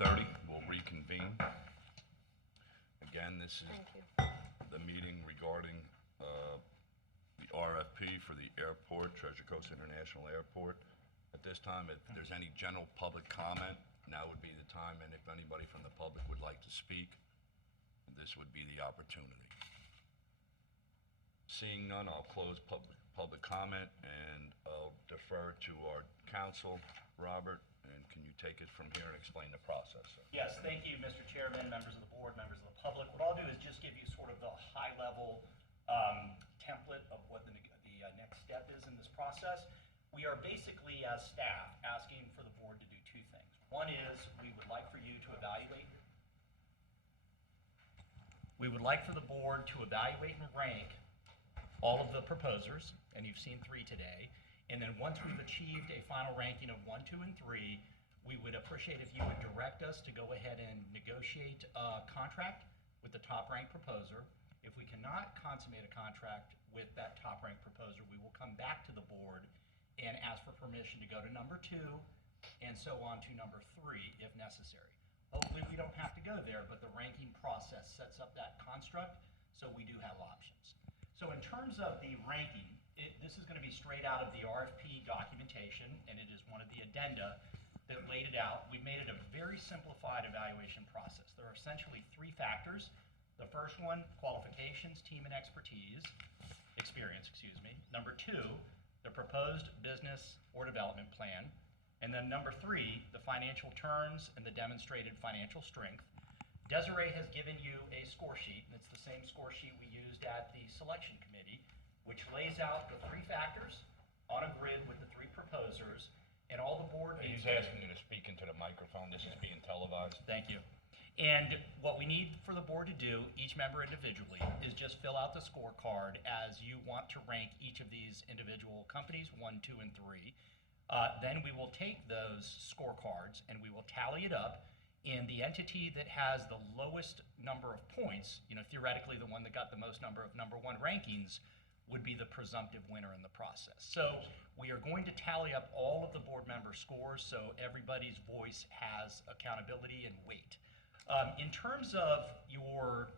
7:30, we'll reconvene. Again, this is Thank you. the meeting regarding the RFP for the airport, Treasure Coast International Airport. At this time, if there's any general public comment, now would be the time, and if anybody from the public would like to speak, this would be the opportunity. Seeing none, I'll close public comment, and I'll defer to our counsel, Robert, and can you take it from here and explain the process, sir? Yes, thank you, Mr. Chairman, members of the board, members of the public. What I'll do is just give you sort of the high-level template of what the next step is in this process. We are basically, as staff, asking for the board to do two things. One is we would like for you to evaluate. We would like for the board to evaluate and rank all of the proposers, and you've seen 3 today. And then once we've achieved a final ranking of 1, 2, and 3, we would appreciate if you would direct us to go ahead and negotiate a contract with the top-ranked proposer. If we cannot consummate a contract with that top-ranked proposer, we will come back to the board and ask for permission to go to number 2 and so on to number 3 if necessary. Hopefully we don't have to go there, but the ranking process sets up that construct, so we do have options. So in terms of the ranking, this is going to be straight out of the RFP documentation, and it is one of the addenda that laid it out. We've made it a very simplified evaluation process. There are essentially 3 factors. The first one, qualifications, team and experience. Number 2, the proposed business or development plan. And then number 3, the financial terms and the demonstrated financial strength. Desiree has given you a score sheet, and it's the same score sheet we used at the selection committee, which lays out the 3 factors on a grid with the 3 proposers, and all the board needs. He's asking you to speak into the microphone. This is being televised. Thank you. And what we need for the board to do, each member individually, is just fill out the scorecard as you want to rank each of these individual companies, 1, 2, and 3. Then we will take those scorecards and we will tally it up. And the entity that has the lowest number of points, theoretically the one that got the most number of number 1 rankings, would be the presumptive winner in the process. So we are going to tally up all of the board member scores so everybody's voice has accountability and weight. In terms of your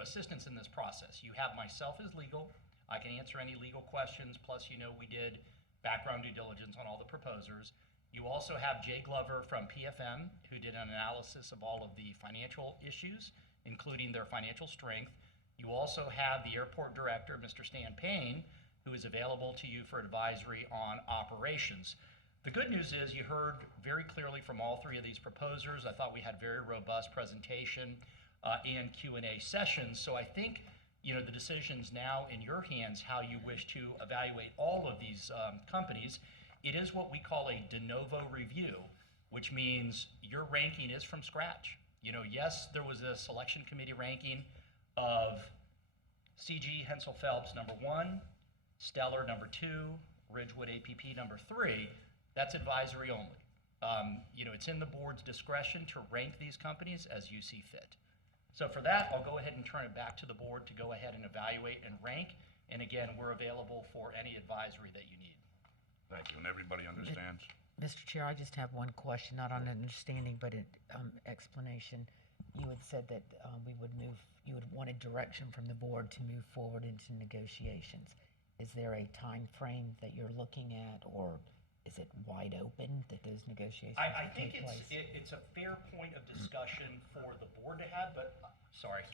assistance in this process, you have myself as legal. I can answer any legal questions, plus we did background due diligence on all the proposers. You also have Jay Glover from PFM, who did an analysis of all of the financial issues, including their financial strength. You also have the airport director, Mr. Stan Payne, who is available to you for advisory on operations. The good news is you heard very clearly from all 3 of these proposers. I thought we had a very robust presentation and Q&A sessions. So I think the decision's now in your hands how you wish to evaluate all of these companies. It is what we call a de novo review, which means your ranking is from scratch. Yes, there was a selection committee ranking of CG Hensel Phelps number 1, Stellar number 2, Ridgewood APP number 3. That's advisory only. It's in the board's discretion to rank these companies as you see fit. So for that, I'll go ahead and turn it back to the board to go ahead and evaluate and rank. And again, we're available for any advisory that you need. Thank you, and everybody understands? Mr. Chair, I just have one question, not on understanding, but an explanation. You had said that you would wanted direction from the board to move forward into negotiations. Is there a time frame that you're looking at, or is it wide open that those negotiations I take think place? it's a fair point of discussion for the board to have, but, sorry.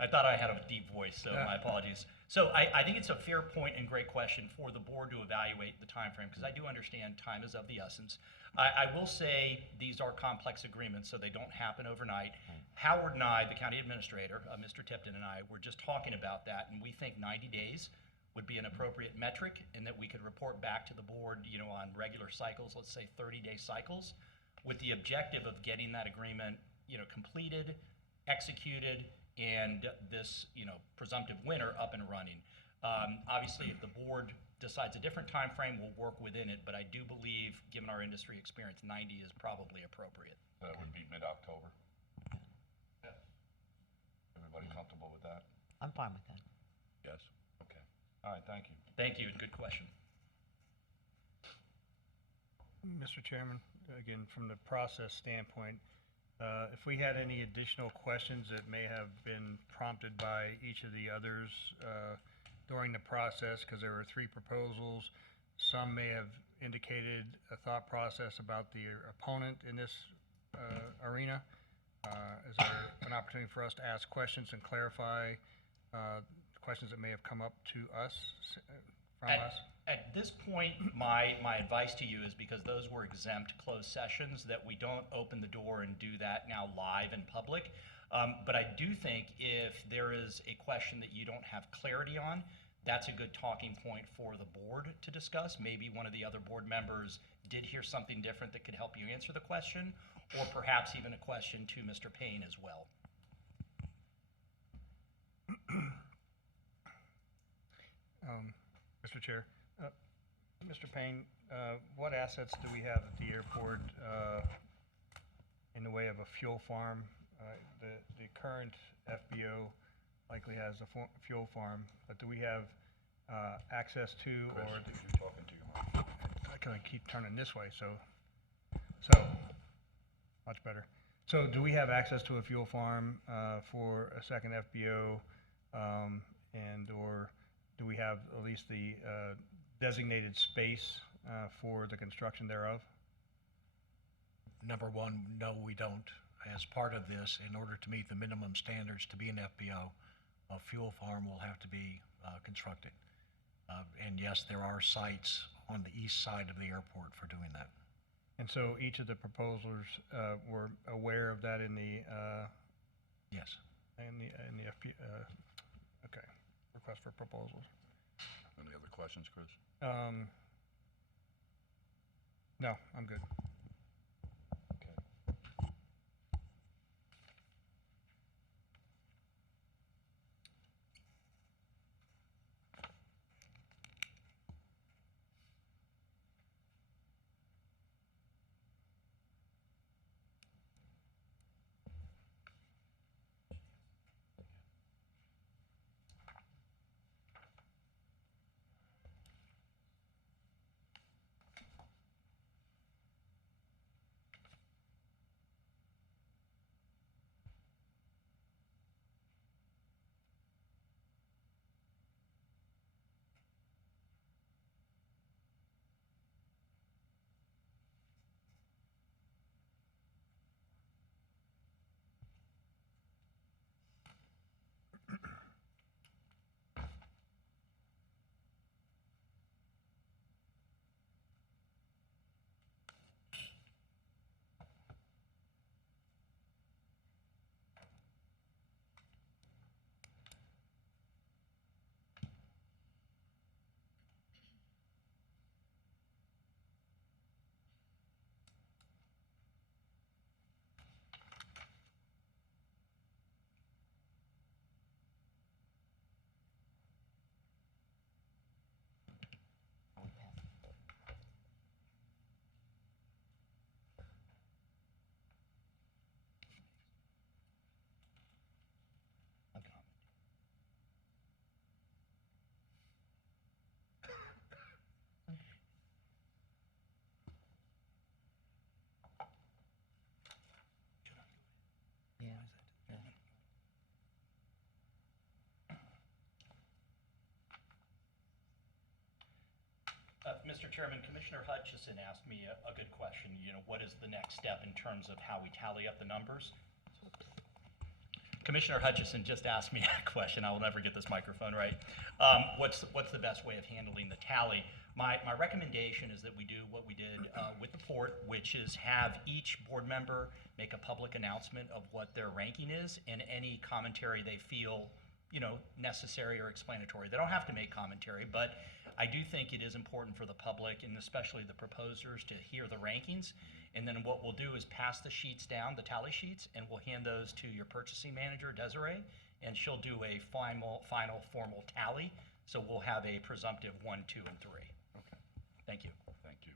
I thought I had a deep voice, so my apologies. So I think it's a fair point and great question for the board to evaluate the time frame, because I do understand time is of the essence. I will say these are complex agreements, so they don't happen overnight. Howard and I, the county administrator, Mr. Tipton and I, were just talking about that, and we think 90 days would be an appropriate metric, and that we could report back to the board, on regular cycles, let's say 30-day cycles, with the objective of getting that agreement, completed, executed, and this, presumptive winner up and running. Obviously, if the board decides a different time frame, we'll work within it, but I do believe, given our industry experience, 90 is probably appropriate. That would be mid-October. Everybody comfortable with that? I'm fine with that. Yes? Okay. All right, thank you. Thank you, and good question. Mr. Chairman, again, from the process standpoint, if we had any additional questions that may have been prompted by each of the others during the process, because there were 3 proposals, some may have indicated a thought process about the opponent in this arena. Is there an opportunity for us to ask questions and clarify questions that may have come up to us, from us? At this point, my advice to you is, because those were exempt closed sessions, that we don't open the door and do that now live in public. But I do think if there is a question that you don't have clarity on, that's a good talking point for the board to discuss. Maybe one of the other board members did hear something different that could help you answer the question, or perhaps even a question to Mr. Payne as well. Mr. Chair, Mr. Payne, what assets do we have at the airport in the way of a fuel farm? The current FBO likely has a fuel farm, but do we have access to, Chris, or if you're talking to your mic. I can keep turning this way, so much better. So do we have access to a fuel farm for a second FBO, and or do we have at least the designated space for the construction thereof? Number one, no, we don't. As part of this, in order to meet the minimum standards to be an FBO, a fuel farm will have to be constructed. And yes, there are sites on the east side of the airport for doing that. And so each of the proposals were aware of that in the Yes. FP, okay, request for proposals. Any other questions, Chris? No, I'm good. Okay. Mr. Chairman, Commissioner Hutchison asked me a good question. You know, what is the next step in terms of how we tally up the numbers? Commissioner Hutchison just asked me a question. I will never get this microphone right. What's the best way of handling the tally? My recommendation is that we do what we did with the port, which is have each board member make a public announcement of what their ranking is and any commentary they feel, you know, necessary or explanatory. They don't have to make commentary, but I do think it is important for the public, and especially the proposers, to hear the rankings. And then what we'll do is pass the sheets down, the tally sheets, and we'll hand those to your purchasing manager, Desiree, and she'll do a final formal tally. So we'll have a presumptive 1, 2, and 3. Okay, Thank you. thank you.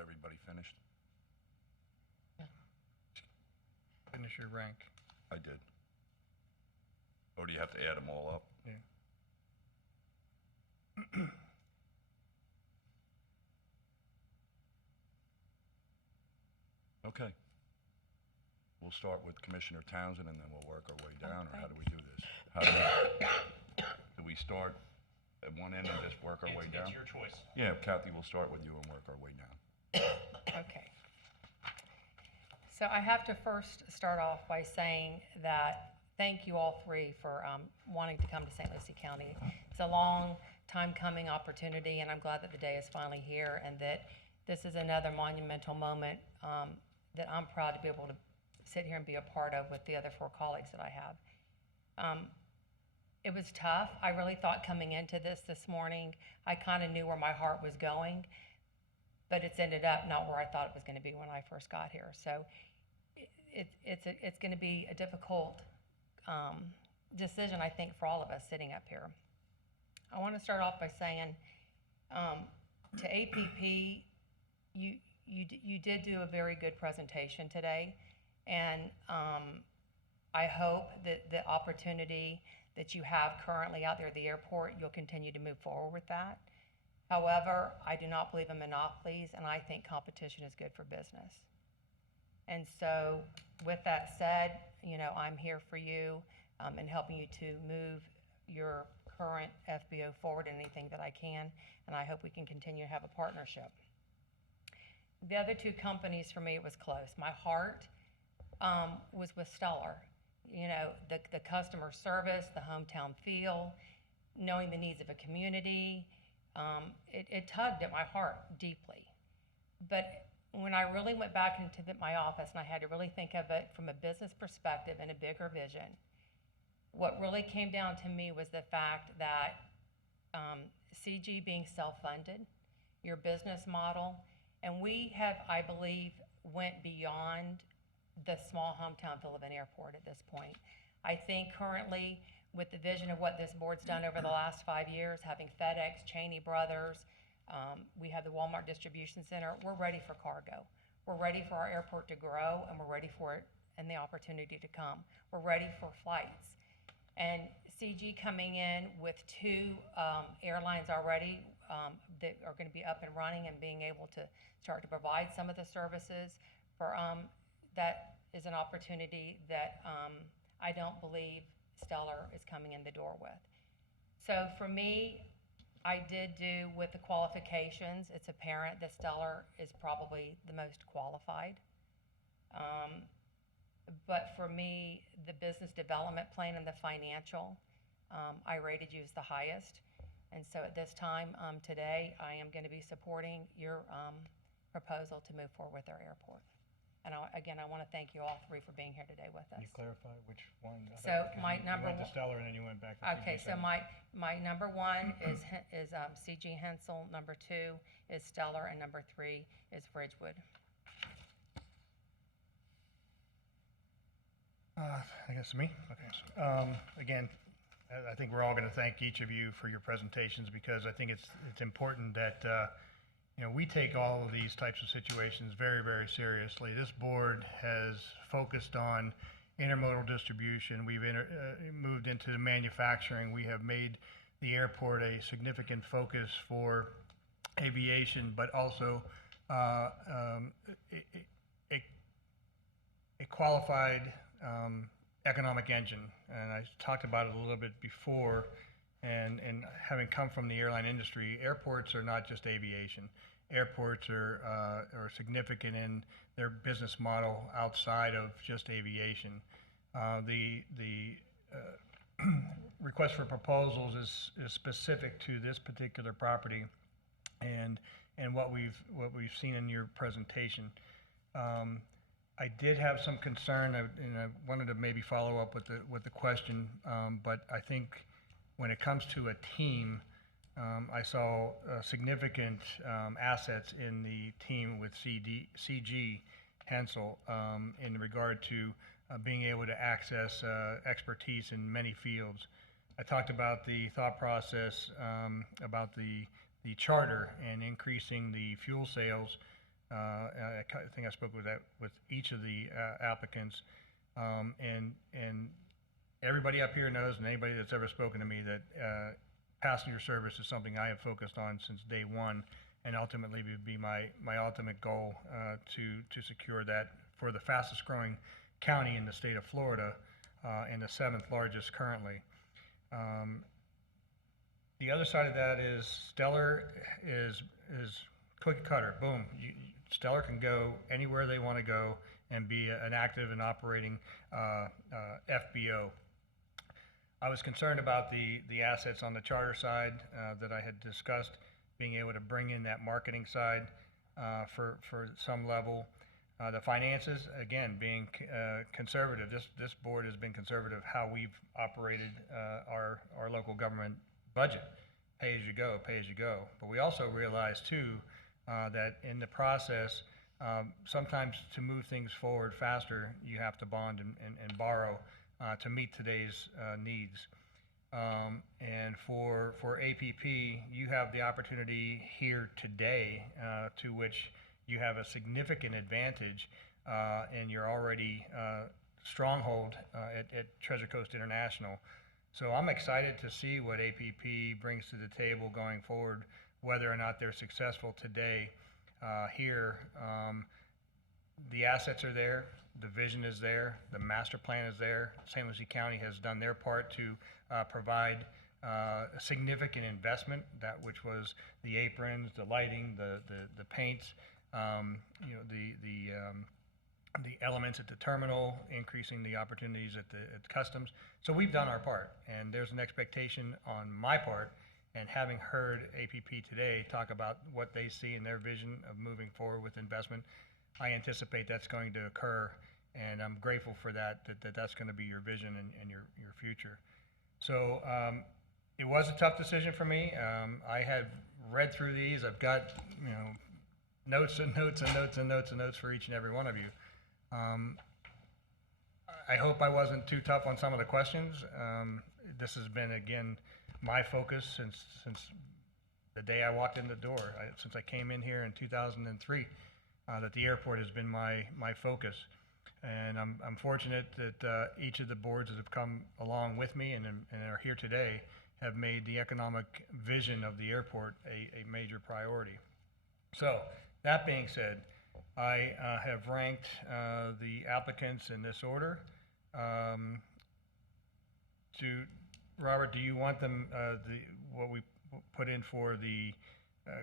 everybody finished? Finish your rank. I did. Or do you have to add them all up? Yeah. Okay. We'll start with Commissioner Townsend and then we'll work our way down, or how do we do this? How do we start at one end and just work our way down? It's your choice. Yeah, Kathy, we'll start with you and work our way down. Okay. So I have to first start off by saying that thank you all three for wanting to come to St. Lucie County. It's a long time coming opportunity, and I'm glad that the day is finally here and that this is another monumental moment that I'm proud to be able to sit here and be a part of with the other four colleagues that I have. It was tough. I really thought coming into this morning, I kind of knew where my heart was going, but it's ended up not where I thought it was going to be when I first got here. So it's going to be a difficult decision, I think, for all of us sitting up here. I want to start off by saying to APP, you did do a very good presentation today, and I hope that the opportunity that you have currently out there at the airport, you'll continue to move forward with that. However, I do not believe in monopolies, and I think competition is good for business. And so with that said, you know, I'm here for you and helping you to move your current FBO forward in anything that I can, and I hope we can continue to have a partnership. The other two companies, for me, it was close. My heart was with Stellar. You know, the customer service, the hometown feel, knowing the needs of a community, it tugged at my heart deeply. But when I really went back into my office and I had to really think of it from a business perspective and a bigger vision, what really came down to me was the fact that CG being self-funded, your business model, and we have, I believe, went beyond the small hometown feel of an airport at this point. I think currently, with the vision of what this board's done over the last 5 years, having FedEx, Cheney Brothers, we have the Walmart Distribution Center, we're ready for cargo. We're ready for our airport to grow, and we're ready for it and the opportunity to come. We're ready for flights. And CG coming in with two airlines already that are going to be up and running and being able to start to provide some of the services for that is an opportunity that I don't believe Stellar is coming in the door with. So for me, I did do with the qualifications. It's apparent that Stellar is probably the most qualified. But for me, the business development plan and the financial, I rated you as the highest. And so at this time, today, I am going to be supporting your proposal to move forward with our airport. And again, I want to thank you all three for being here today with us. Can you clarify which one? So Because my you number went to one- Stellar and then you went back to Okay, CG so Center. my number one is CG Hensel, number two is Stellar, and number three is Bridgewood. I guess me? Okay. Again, I think we're all going to thank each of you for your presentations because I think it's important that, you know, we take all of these types of situations very, very seriously. This board has focused on intermodal distribution. We've moved into the manufacturing. We have made the airport a significant focus for aviation, but also a qualified economic engine. And I talked about it a little bit before, and having come from the airline industry, airports are not just aviation. Airports are significant in their business model outside of just aviation. The request for proposals is specific to this particular property and what we've seen in your presentation. I did have some concern, and I wanted to maybe follow up with the question, but I think when it comes to a team, I saw significant assets in the team with CG Hensel in regard to being able to access expertise in many fields. I talked about the thought process about the charter and increasing the fuel sales I think I spoke with each of the applicants. And everybody up here knows, and anybody that's ever spoken to me, that passenger service is something I have focused on since day one, and ultimately would be my ultimate goal to secure that for the fastest growing county in the state of Florida, and the 7th largest currently. The other side of that is Stellar is cookie cutter. Boom. Stellar can go anywhere they want to go and be an active and operating FBO. I was concerned about the assets on the charter side that I had discussed, being able to bring in that marketing side for some level. The finances, again, being conservative. This board has been conservative how we've operated our local government budget, pay as you go, pay as you go. But we also realize too that in the process, sometimes to move things forward faster, you have to bond and borrow to meet today's needs. And for APP, you have the opportunity here today to which you have a significant advantage in your already stronghold at Treasure Coast International. So I'm excited to see what APP brings to the table going forward, whether or not they're successful today here. The assets are there, the vision is there, the master plan is there. St. Lucie County has done their part to provide a significant investment, that which was the aprons, the lighting, the paints, the elements at the terminal, increasing the opportunities at customs. So we've done our part, and there's an expectation on my part, and having heard APP today talk about what they see in their vision of moving forward with investment, I anticipate that's going to occur, and I'm grateful for that's going to be your vision and your future. So it was a tough decision for me. I had read through these. I've got notes and notes and notes and notes and notes for each and every one of you. I hope I wasn't too tough on some of the questions. This has been, again, my focus since the day I walked in the door, since I came in here in 2003, that the airport has been my focus. And I'm fortunate that each of the boards that have come along with me and are here today have made the economic vision of the airport a major priority. So, that being said, I have ranked the applicants in this order. Robert, do you want them, what we put in for the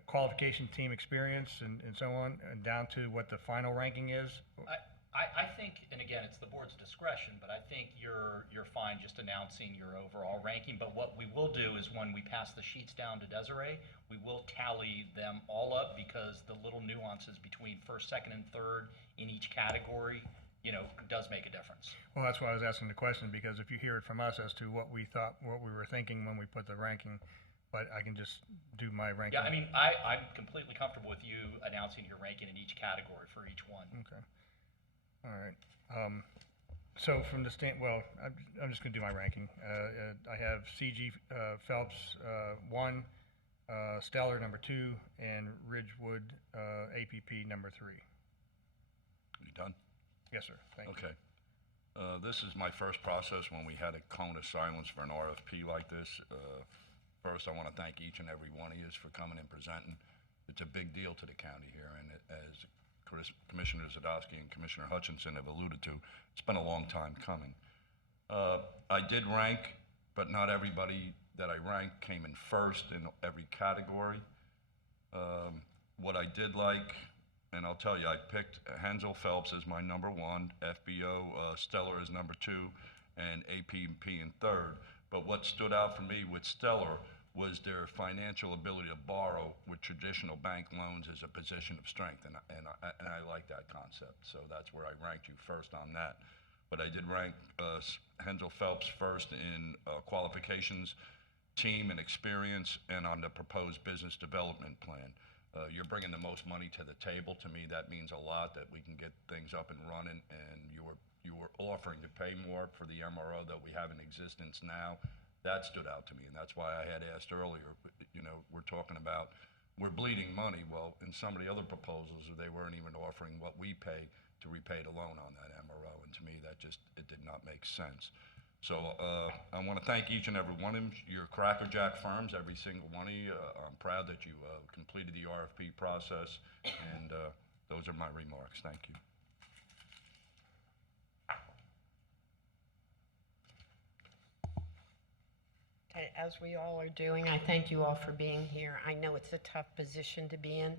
qualification, team experience, and so on, and down to what the final ranking is? I think, and again, it's the board's discretion, but I think you're fine just announcing your overall ranking. But what we will do is when we pass the sheets down to Desiree, we will tally them all up, because the little nuances between first, second, and third in each category, does make a difference. Well, that's why I was asking the question, because if you hear it from us as to what we were thinking when we put the ranking, but I can just do my ranking. Yeah, I mean, I'm completely comfortable with you announcing your ranking in each category for each one. Okay. All right. So from the I'm just going to do my ranking. I have CG Phelps 1, Stellar number 2, and Ridgewood APP number 3. You done? Yes, sir. Thank you. Okay. This is my first process when we had a cone of silence for an RFP like this. First, I want to thank each and every one of you for coming and presenting. It's a big deal to the county here, and as Commissioner Zadowski and Commissioner Hutchinson have alluded to, it's been a long time coming. I did rank, but not everybody that I ranked came in first in every category. What I did like, and I'll tell you, I picked Hensel Phelps as my number 1, FBO Stellar as number 2, and APP in third. But what stood out for me with Stellar was their financial ability to borrow with traditional bank loans as a position of strength, and I like that concept. So that's where I ranked you first on that. But I did rank Hensel Phelps first in qualifications, team, and experience, and on the proposed business development plan. You're bringing the most money to the table. To me, that means a lot, that we can get things up and running, and you were offering to pay more for the MRO that we have in existence now. That stood out to me, and that's why I had asked earlier, we're talking about we're bleeding money. Well, in some of the other proposals, they weren't even offering what we pay to repay the loan on that MRO, and to me, it did not make sense. So I want to thank each and every one of your crackerjack firms, every single one of you. I'm proud that you completed the RFP process, and those are my remarks. Thank you. Okay, as we all are doing, I thank you all for being here. I know it's a tough position to be in,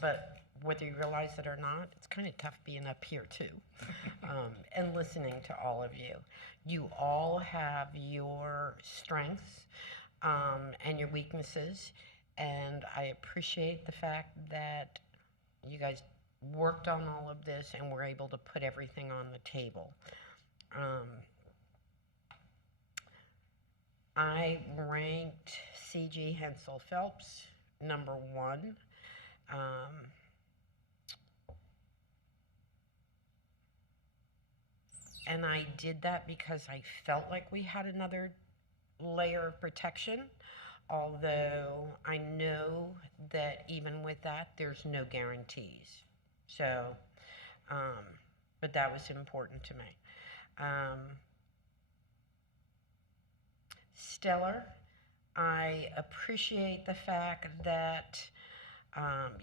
but whether you realize it or not, it's kind of tough being up here too, and listening to all of you. You all have your strengths and your weaknesses, and I appreciate the fact that you guys worked on all of this and were able to put everything on the table. I ranked C.G. Hensel Phelps number 1. And I did that because I felt like we had another layer of protection, although I know that even with that, there's no guarantees. So, but that was important to me. Stellar, I appreciate the fact that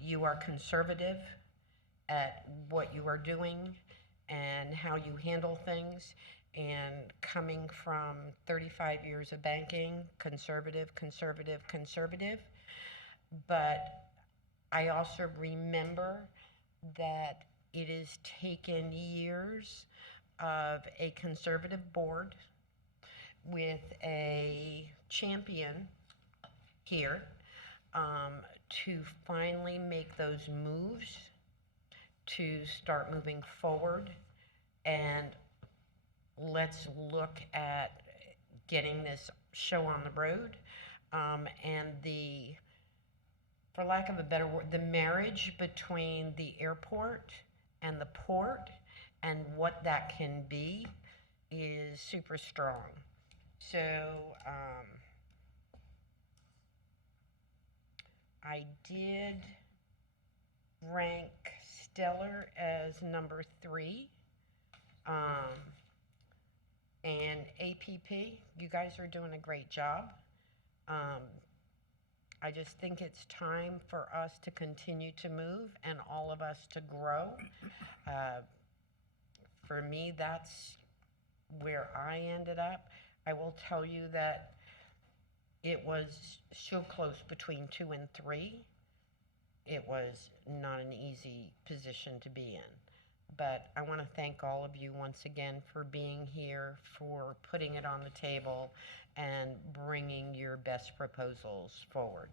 you are conservative at what you are doing and how you handle things, and coming from 35 years of banking, conservative, conservative, conservative. But I also remember that it has taken years of a conservative board with a champion here to finally make those moves, to start moving forward, and let's look at getting this show on the road, and for lack of a better word, the marriage between the airport and the port and what that can be is super strong. So I did rank Stellar as number 3, and APP, you guys are doing a great job. I just think it's time for us to continue to move and all of us to grow. For me, that's where I ended up. I will tell you that it was so close between 2 and 3. It was not an easy position to be in. But I want to thank all of you once again for being here, for putting it on the table, and bringing your best proposals forward.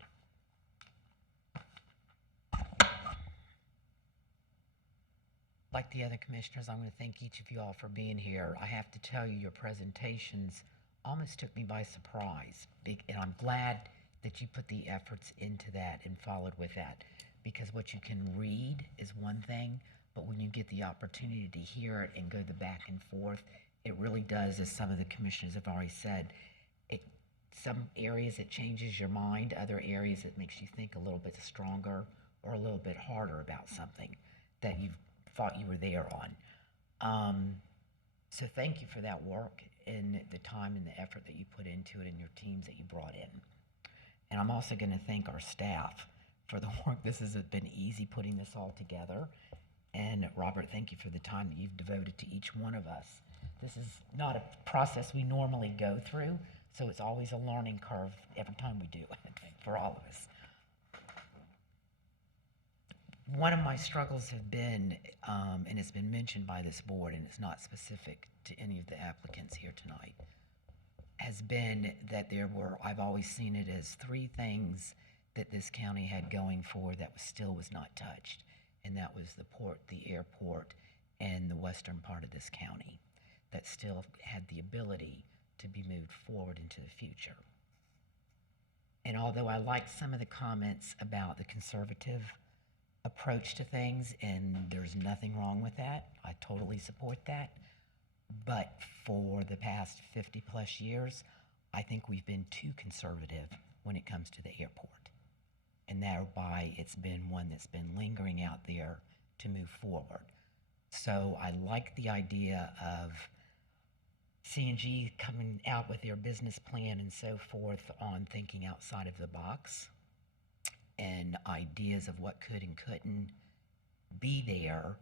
Like the other commissioners, I'm going to thank each of you all for being here. I have to tell you, your presentations almost took me by surprise. And I'm glad that you put the efforts into that and followed with that. Because what you can read is one thing, but when you get the opportunity to hear it and go the back and forth, it really does, as some of the commissioners have already said, some areas it changes your mind, other areas it makes you think a little bit stronger or a little bit harder about something that you thought you were there on. So thank you for that work and the time and the effort that you put into it and your teams that you brought in. And I'm also going to thank our staff for the work. This hasn't been easy putting this all together. And Robert, thank you for the time that you've devoted to each one of us. This is not a process we normally go through, so it's always a learning curve every time we do it for all of us. One of my struggles have been, and it's been mentioned by this board, and it's not specific to any of the applicants here tonight, has been that I've always seen it as 3 things that this county had going for that was not touched. And that was the port, the airport, and the western part of this county that still had the ability to be moved forward into the future. And although I like some of the comments about the conservative approach to things, and there's nothing wrong with that, I totally support that, but for the past 50 plus years, I think we've been too conservative when it comes to the airport. and thereby it's been one that's been lingering out there to move forward. So I like the idea of C&G coming out with their business plan and so forth on thinking outside of the box and ideas of what could and couldn't be there,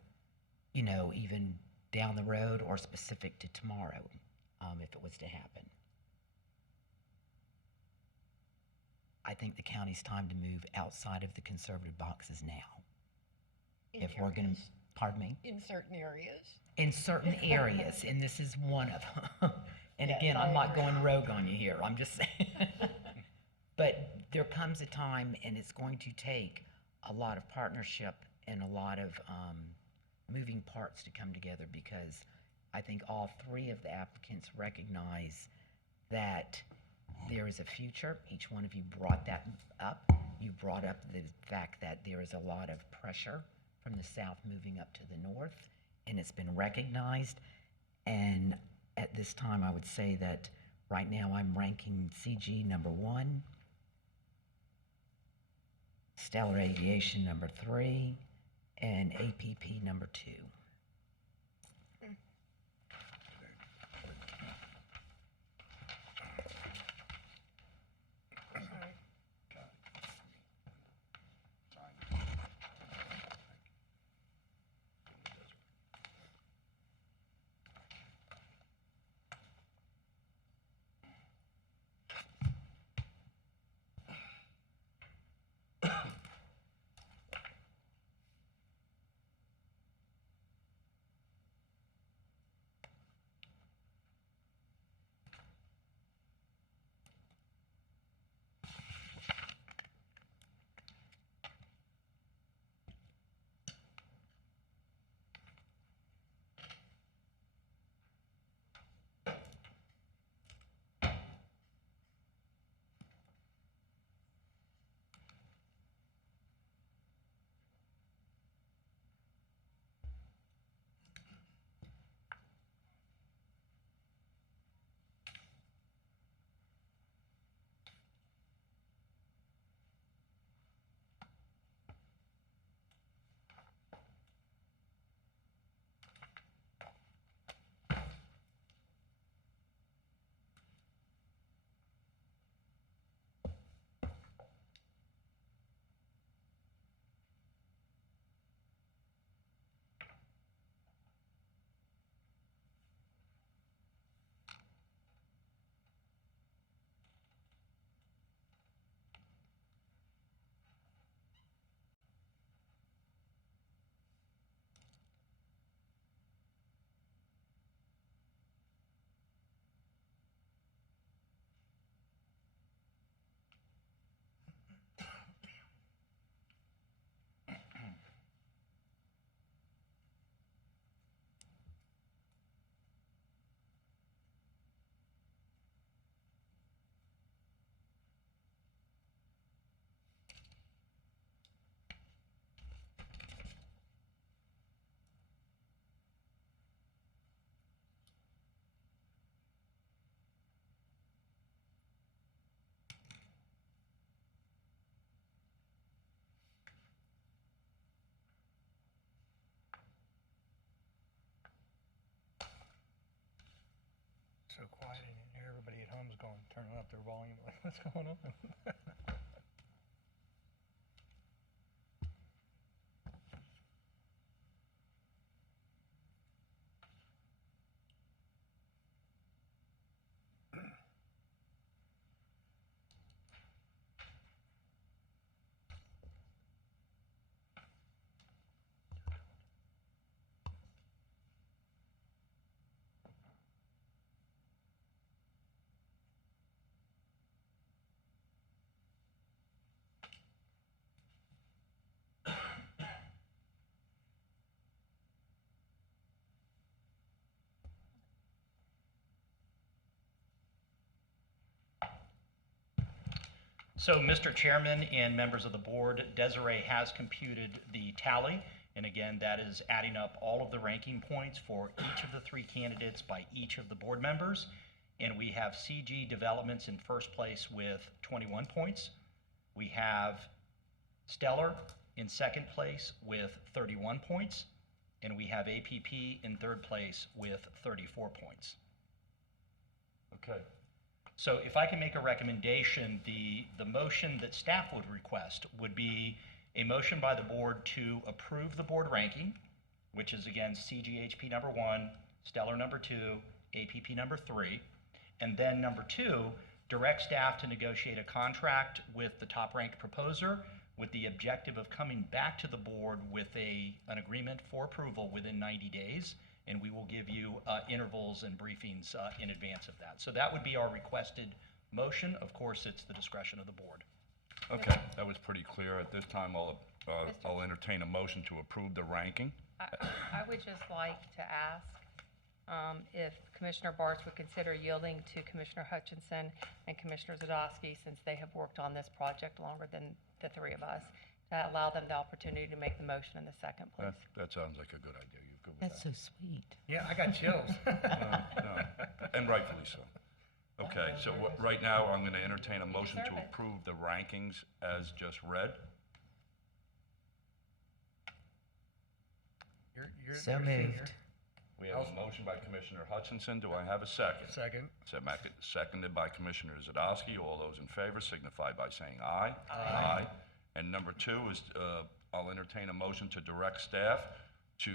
you know, even down the road or specific to tomorrow, if it was to happen. I think the county's time to move outside of the conservative boxes now. If we're going to, pardon me? In certain areas. In certain areas, and this is one of them. And Yes, again, I I'm not agree. going rogue on you here, I'm just saying. But there comes a time, and it's going to take a lot of partnership and a lot of moving parts to come together, because I think all three of the applicants recognize that there is a future. Each one of you brought that up. You brought up the fact that there is a lot of pressure from the south moving up to the north, and it's been recognized. And at this time, I would say that right now I'm ranking CG number 1, Stellar Aviation number 3, and APP number 2. So quiet in here, everybody at home's going, turning up their volume, like, what's going on? So, Mr. Chairman and members of the board, Desiree has computed the tally. And again, that is adding up all of the ranking points for each of the 3 candidates by each of the board members. And we have CG Developments in first place with 21 points. We have Stellar in second place with 31 points, and we have APP in third place with 34 points. Okay. So if I can make a recommendation, the motion that staff would request would be a motion by the board to approve the board ranking, which is again CGHP number 1, Stellar number 2, APP number 3, and then number 2, direct staff to negotiate a contract with the top-ranked proposer with the objective of coming back to the board with an agreement for approval within 90 days, and we will give you intervals and briefings in advance of that. So that would be our requested motion. Of course, it's the discretion of the board. Okay, that was pretty clear. At this time, I'll entertain a motion to approve the ranking. I would just like to ask if Commissioner Bartz would consider yielding to Commissioner Hutchinson and Commissioner Zadowski, since they have worked on this project longer than the three of us, to allow them the opportunity to make the motion in the second, please. That sounds like a good idea. You good with That's that? so sweet. Yeah, I got chills. No, and rightfully so. Okay, so right now, I'm going to entertain a motion to deserve it. approve the rankings as just read. You're So senior. moved. We have a motion by Commissioner Hutchinson. Do I have a second? Second. Seconded by Commissioner Zadowski. All those in favor signify by saying aye. Aye. And number 2 is, I'll entertain a motion to direct staff to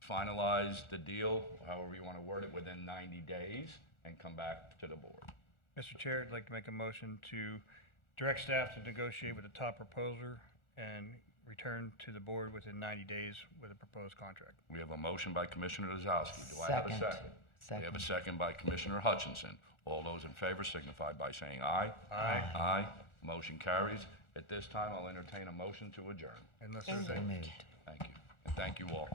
finalize the deal, however you want to word it, within 90 days and come back to the board. Mr. Chair, I'd like to make a motion to direct staff to negotiate with the top proposer and return to the board within 90 days with a proposed contract. We have a motion by Commissioner Zadowski. Do I have a Second. second? We have a second by Commissioner Hutchinson. All those in favor signify by saying aye. Aye. Aye. Motion carries. At this time, I'll entertain a motion to adjourn. Unless So there's any moved. Thank you. And thank you all.